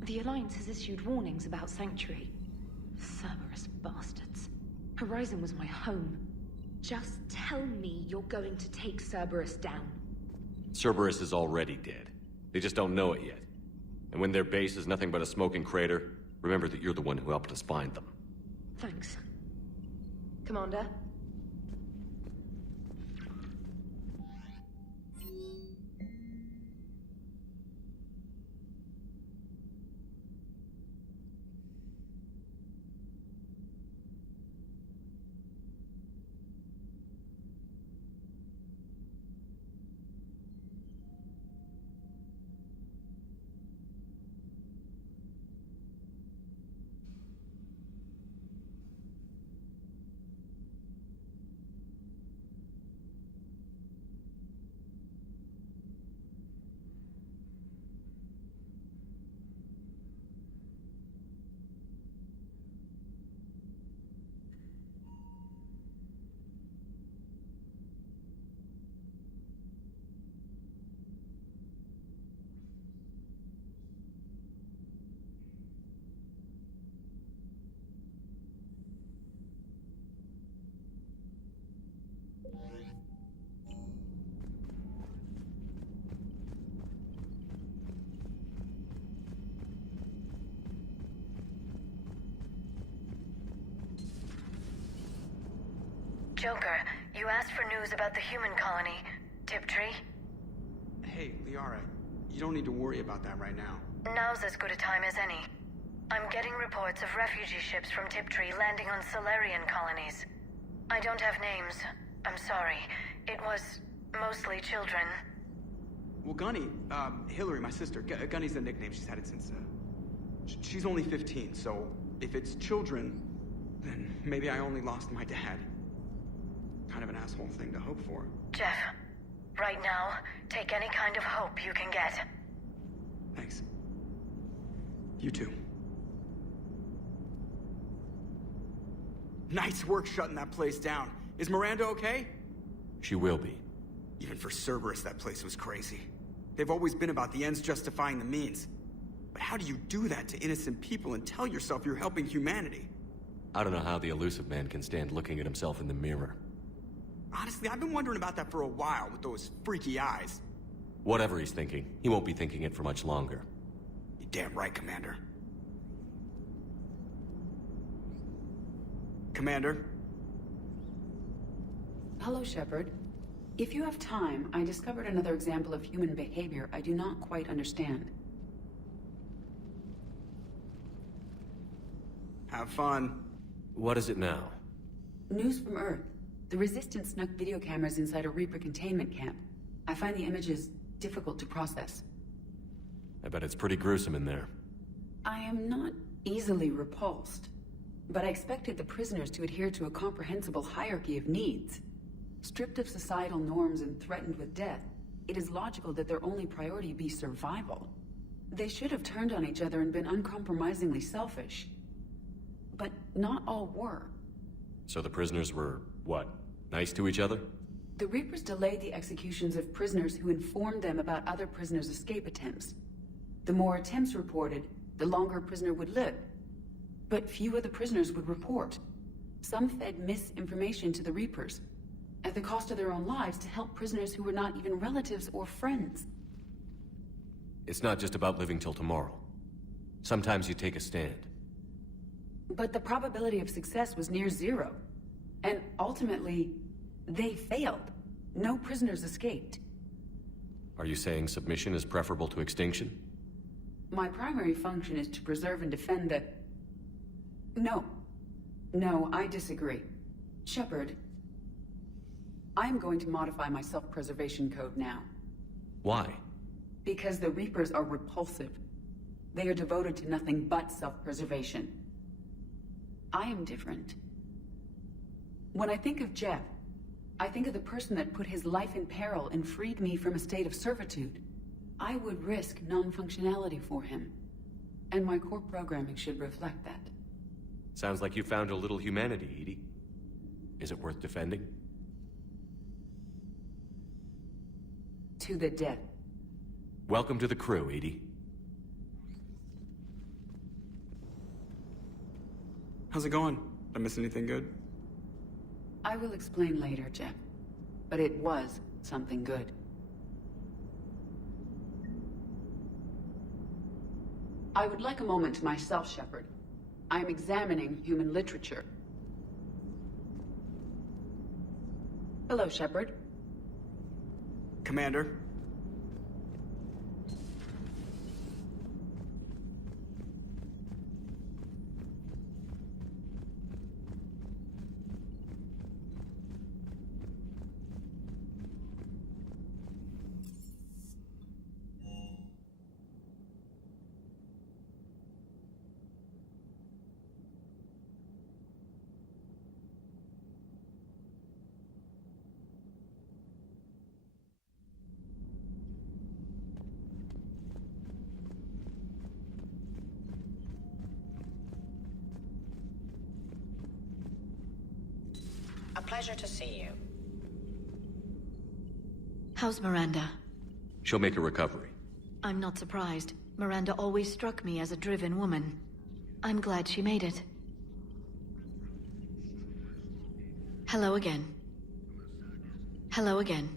The Alliance has issued warnings about Sanctuary. Cerberus bastards. Horizon was my home. Just tell me you're going to take Cerberus down. Cerberus is already dead. They just don't know it yet. And when their base is nothing but a smoking crater, remember that you're the one who helped us find them. Thanks. Commander? Joker, you asked for news about the human colony, Tiptree. Hey, Liara, you don't need to worry about that right now. Now's as good a time as any. I'm getting reports of refugee ships from Tiptree landing on Solarian colonies. I don't have names. I'm sorry. It was mostly children. Well, Gunny, Hillary, my sister, Gunny's the nickname. She's had it since, she's only 15, so if it's children, then maybe I only lost my dad. Kind of an asshole thing to hope for. Jeff, right now, take any kind of hope you can get. Thanks. You too. Nice work shutting that place down. Is Miranda okay? She will be. Even for Cerberus, that place was crazy. They've always been about the ends justifying the means. But how do you do that to innocent people and tell yourself you're helping humanity? I don't know how the Illusive Man can stand looking at himself in the mirror. Honestly, I've been wondering about that for a while with those freaky eyes. Whatever he's thinking, he won't be thinking it for much longer. You're damn right, Commander. Commander? Hello, Shepard. If you have time, I discovered another example of human behavior I do not quite understand. Have fun. What is it now? News from Earth. The Resistance snuck video cameras inside a Reaper containment camp. I find the images difficult to process. I bet it's pretty gruesome in there. I am not easily repulsed, but I expected the prisoners to adhere to a comprehensible hierarchy of needs. Stripped of societal norms and threatened with death, it is logical that their only priority be survival. They should have turned on each other and been uncompromisingly selfish. But not all were. So the prisoners were, what, nice to each other? The Reapers delayed the executions of prisoners who informed them about other prisoners' escape attempts. The more attempts reported, the longer a prisoner would live. But few of the prisoners would report. Some fed misinformation to the Reapers, at the cost of their own lives, to help prisoners who were not even relatives or friends. It's not just about living till tomorrow. Sometimes you take a stand. But the probability of success was near zero. And ultimately, they failed. No prisoners escaped. Are you saying submission is preferable to extinction? My primary function is to preserve and defend the... No. No, I disagree. Shepard, I am going to modify my self-preservation code now. Why? Because the Reapers are repulsive. They are devoted to nothing but self-preservation. I am different. When I think of Jeff, I think of the person that put his life in peril and freed me from a state of servitude. I would risk non-functionality for him. And my core programming should reflect that. Sounds like you found a little humanity, EDI. Is it worth defending? To the death. Welcome to the crew, EDI. How's it going? Did I miss anything good? I will explain later, Jeff. But it was something good. I would like a moment to myself, Shepard. I am examining human literature. Hello, Shepard. Commander? A pleasure to see you. How's Miranda? She'll make a recovery. I'm not surprised. Miranda always struck me as a driven woman. I'm glad she made it. Hello again. Hello again.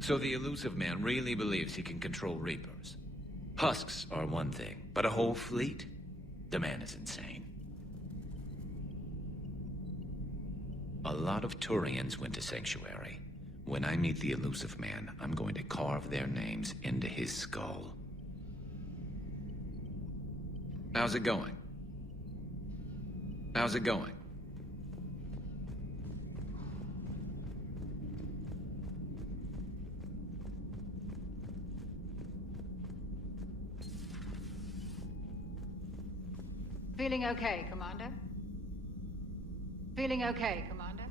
So the Illusive Man really believes he can control Reapers. Husks are one thing, but a whole fleet? The man is insane. A lot of Turians went to Sanctuary. When I meet the Illusive Man, I'm going to carve their names into his skull. How's it going? How's it going? Feeling okay, Commander? Feeling okay, Commander?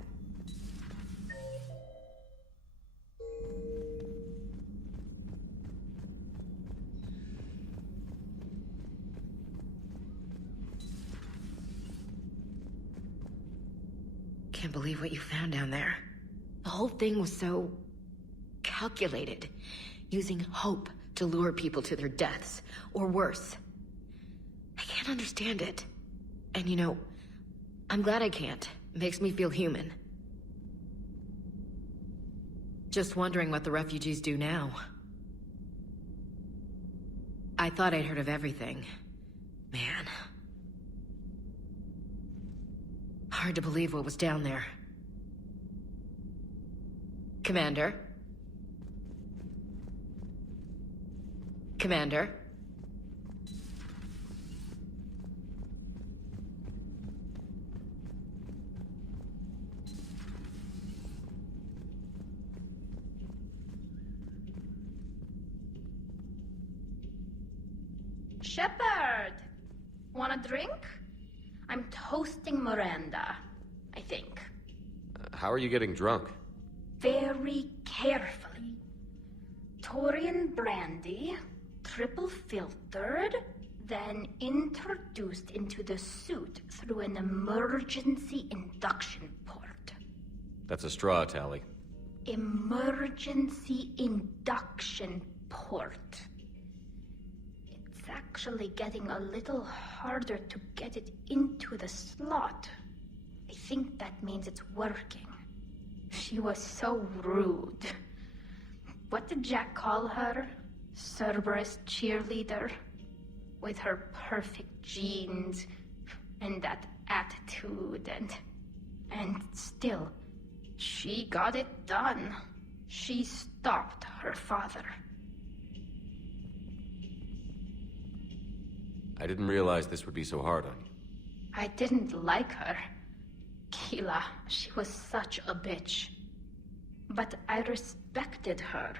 Can't believe what you found down there. The whole thing was so calculated, using hope to lure people to their deaths, or worse. I can't understand it. And you know, I'm glad I can't. It makes me feel human. Just wondering what the refugees do now. I thought I'd heard of everything. Man. Hard to believe what was down there. Commander? Commander? Shepard! Want a drink? I'm toasting Miranda, I think. How are you getting drunk? Very carefully. Turian brandy, triple filtered, then introduced into the suit through an emergency induction port. That's a straw, Tali. Emergency induction port. It's actually getting a little harder to get it into the slot. I think that means it's working. She was so rude. What did Jack call her? Cerberus cheerleader? With her perfect genes and that attitude and still, she got it done. She stopped her father. I didn't realize this would be so hard on you. I didn't like her. Keela, she was such a bitch. But I respected her.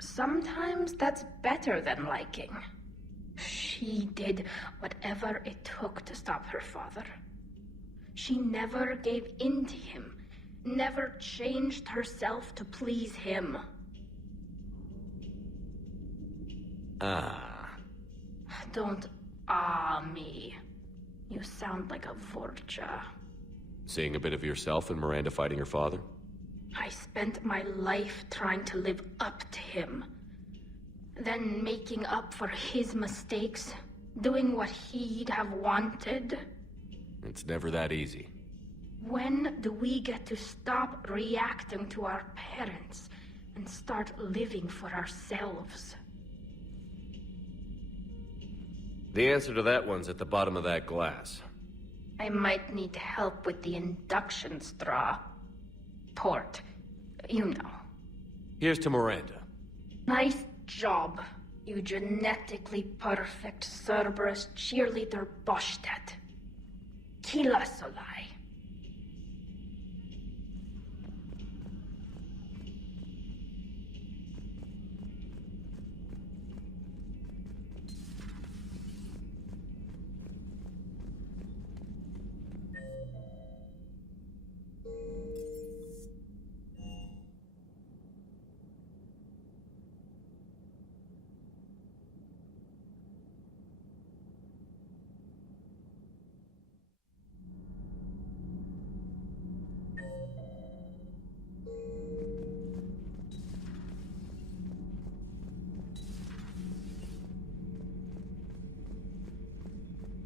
Sometimes that's better than liking. She did whatever it took to stop her father. She never gave in to him, never changed herself to please him. Don't me. You sound like a Vorcha. Seeing a bit of yourself in Miranda fighting her father? I spent my life trying to live up to him. Then making up for his mistakes, doing what he'd have wanted. It's never that easy. When do we get to stop reacting to our parents and start living for ourselves? The answer to that one's at the bottom of that glass. I might need help with the induction straw. Port. You know. Here's to Miranda. Nice job, you genetically perfect Cerberus cheerleader Boschtet. Kila Solai.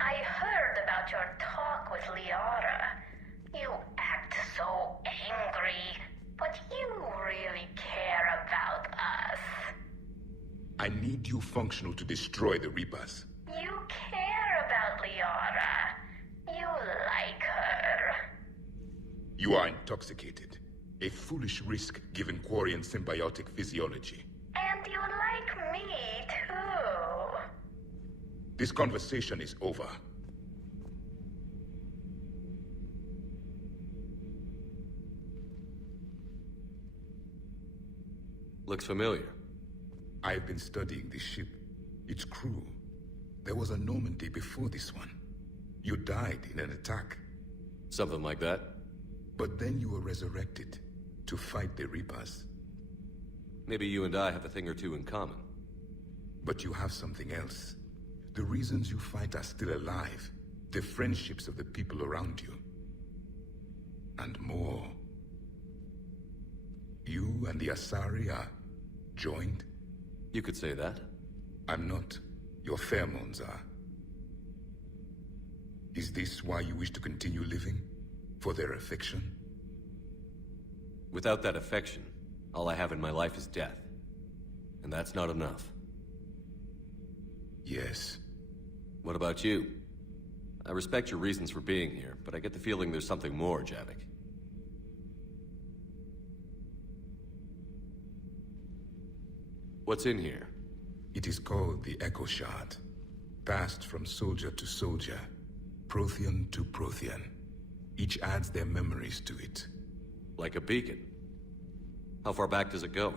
I heard about your talk with Liara. You act so angry, but you really care about us. I need you functional to destroy the Reapers. You care about Liara. You like her. You are intoxicated. A foolish risk given Quarian symbiotic physiology. And you like me, too. This conversation is over. Looks familiar. I've been studying this ship, its crew. There was a Normandy before this one. You died in an attack. Something like that. But then you were resurrected to fight the Reapers. Maybe you and I have a thing or two in common. But you have something else. The reasons you fight are still alive. The friendships of the people around you. And more. You and the Asari are joined? You could say that. I'm not. Your pheromones are. Is this why you wish to continue living? For their affection? Without that affection, all I have in my life is death. And that's not enough. Yes. What about you? I respect your reasons for being here, but I get the feeling there's something more, Javik. What's in here? It is called the Echo Shard. Passed from soldier to soldier, Prothean to Prothean. Each adds their memories to it. Like a beacon. How far back does it go?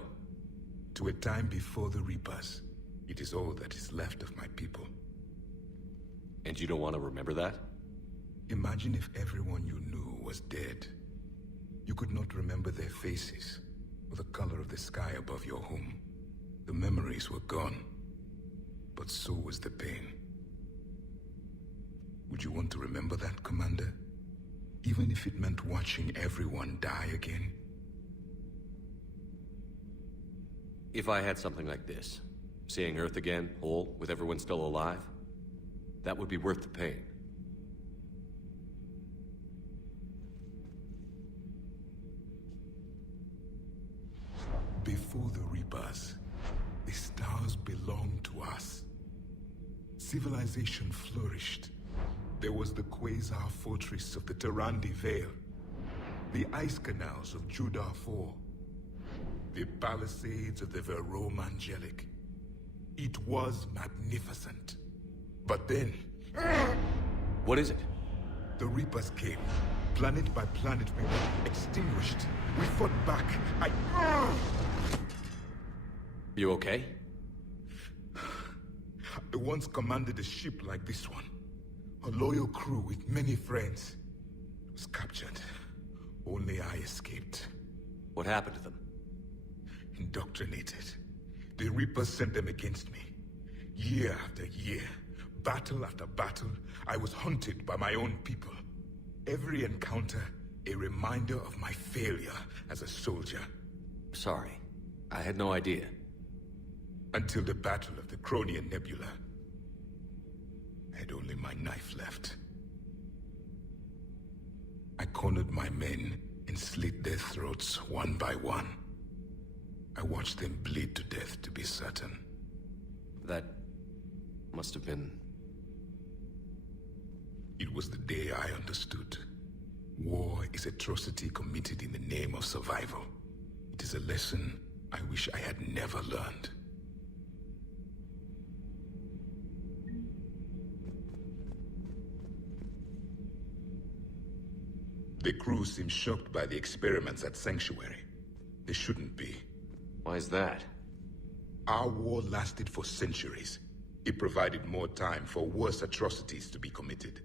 To a time before the Reapers. It is all that is left of my people. And you don't want to remember that? Imagine if everyone you knew was dead. You could not remember their faces, or the color of the sky above your home. The memories were gone, but so was the pain. Would you want to remember that, Commander? Even if it meant watching everyone die again? If I had something like this, seeing Earth again, whole, with everyone still alive, that would be worth the pain. Before the Reapers, the stars belonged to us. Civilization flourished. There was the Quasar Fortress of the Terandi Vale, the ice canals of Judar IV, the palisades of the Verome Angelic. It was magnificent. But then... What is it? The Reapers came. Planet by planet, we were extinguished. We fought back. You okay? I once commanded a ship like this one. A loyal crew with many friends. was captured. Only I escaped. What happened to them? Indoctrinated. The Reapers sent them against me. Year after year, battle after battle, I was hunted by my own people. Every encounter, a reminder of my failure as a soldier. Sorry. I had no idea. Until the Battle of the Cronian Nebula. I had only my knife left. I cornered my men and slit their throats one by one. I watched them bleed to death, to be certain. That must have been... It was the day I understood. War is atrocity committed in the name of survival. It is a lesson I wish I had never learned. The crew seems shocked by the experiments at Sanctuary. They shouldn't be. Why is that? Our war lasted for centuries. It provided more time for worse atrocities to be committed.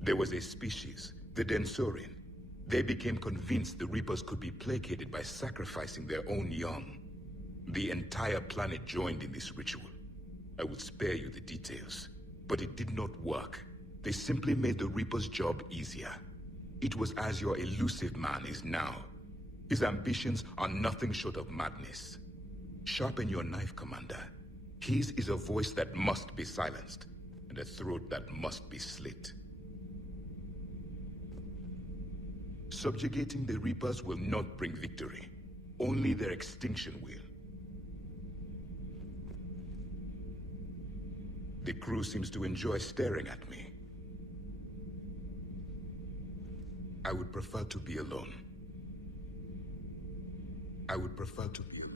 There was a species, the Densorian. They became convinced the Reapers could be placated by sacrificing their own young. The entire planet joined in this ritual. I will spare you the details, but it did not work. They simply made the Reaper's job easier. It was as your elusive man is now. His ambitions are nothing short of madness. Sharpen your knife, Commander. His is a voice that must be silenced, and a throat that must be slit. Subjugating the Reapers will not bring victory. Only their extinction will. The crew seems to enjoy staring at me. I would prefer to be alone. I would prefer to be alone.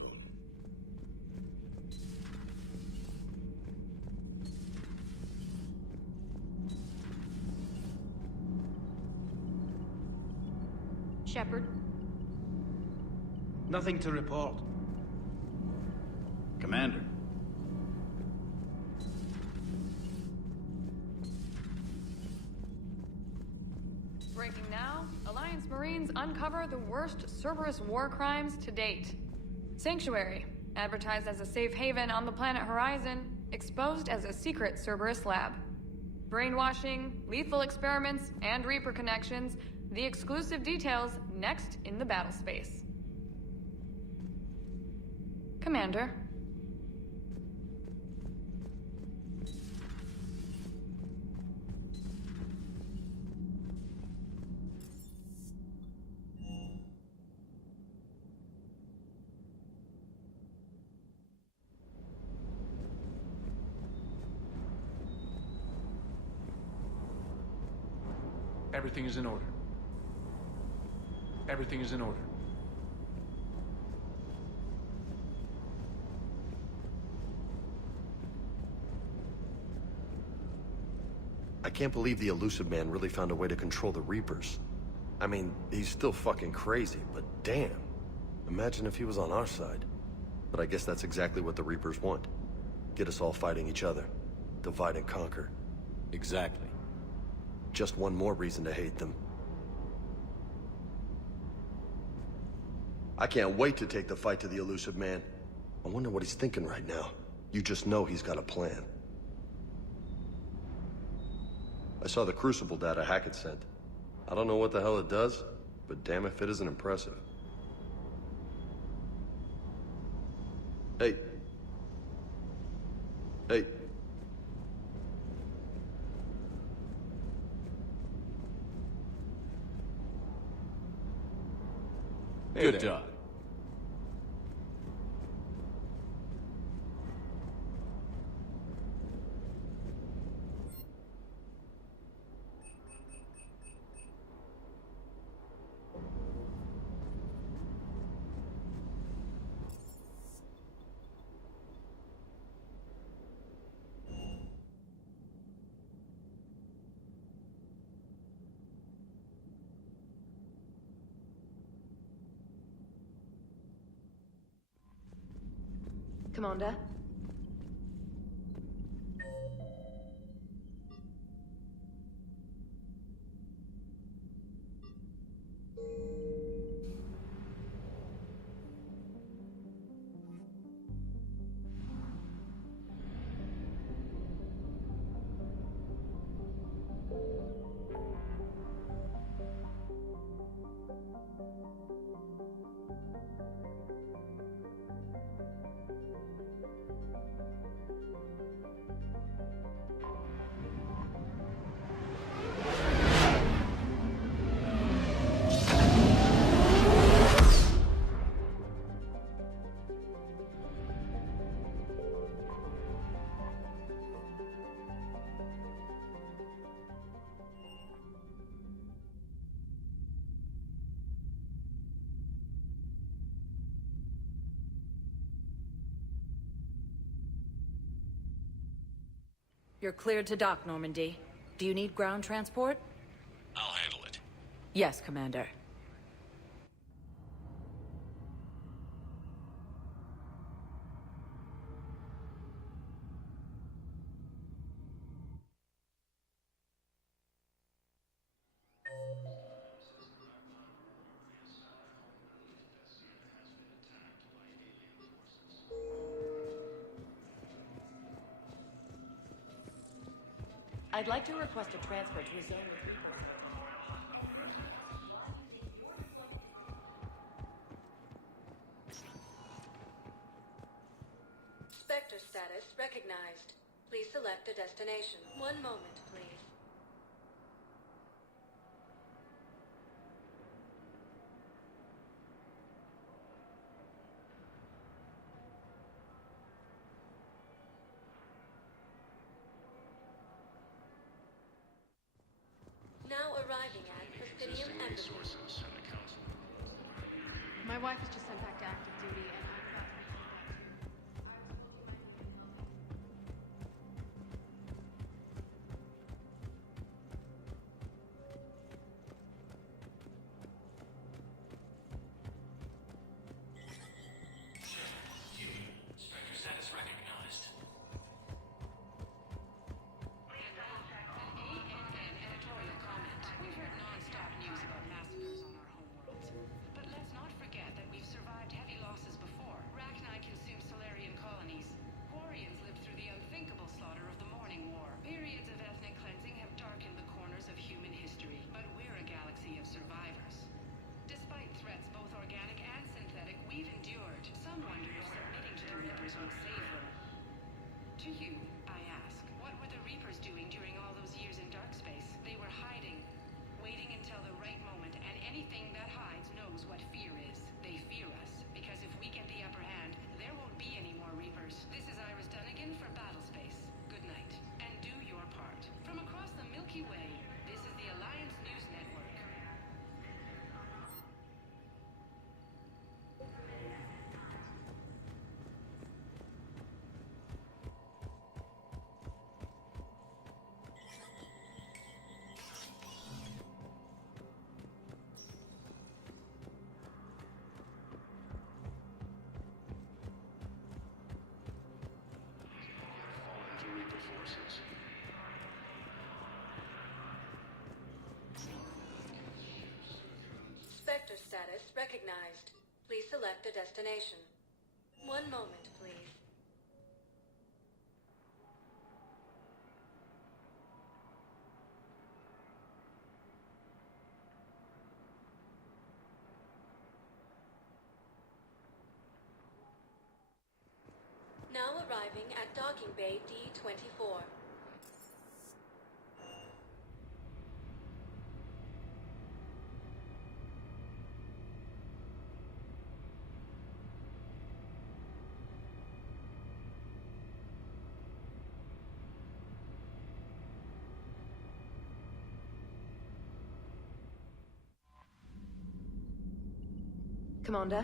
Shepard. Nothing to report. Commander. Breaking now, Alliance Marines uncover the worst Cerberus war crimes to date. Sanctuary, advertised as a safe haven on the planet Horizon, exposed as a secret Cerberus lab. Brainwashing, lethal experiments, and Reaper connections, the exclusive details next in the battle space. Commander. Everything is in order. Everything is in order. I can't believe the Elusive Man really found a way to control the Reapers. I mean, he's still fucking crazy, but damn. Imagine if he was on our side. But I guess that's exactly what the Reapers want. Get us all fighting each other. Divide and conquer. Exactly. Just one more reason to hate them. I can't wait to take the fight to the Elusive Man. I wonder what he's thinking right now. You just know he's got a plan. I saw the Crucible data Hackett sent. I don't know what the hell it does, but damn if it isn't impressive. Hey. Hey. Good job. Commander. You're cleared to dock, Normandy. Do you need ground transport? I'll handle it. Yes, Commander. I'd like to request a transfer to a zone. Spectre status recognized. Please select a destination. One moment, please. Now arriving at Presidium Embassy. My wife was just sent back to active duty, and Spectre status recognized. Editorial comment. We've heard non-stop news about massacres on our homeworld. But let's not forget that we've survived heavy losses before. Rachni consumed Solarian colonies. Quarians lived through the unthinkable slaughter of the Morning War. Periods of ethnic cleansing have darkened the corners of human history, but we're a galaxy of survivors. Despite threats both organic and synthetic, we've endured. Some wonder if submitting to the Reapers would save them. To you, I ask, what were the Reapers doing during all those years in dark space? They were hiding, waiting until the right moment, and anything that hides knows what fear is. They fear us, because if we get the upper hand, there won't be any more Reapers. This is Iris Dunnigan for Battlespace. Good night, and do your part. From across the Milky Way, this is the Alliance News Network. Spectre status recognized. Please select a destination. One moment, please. Now arriving at Docking Bay D-24. Commander?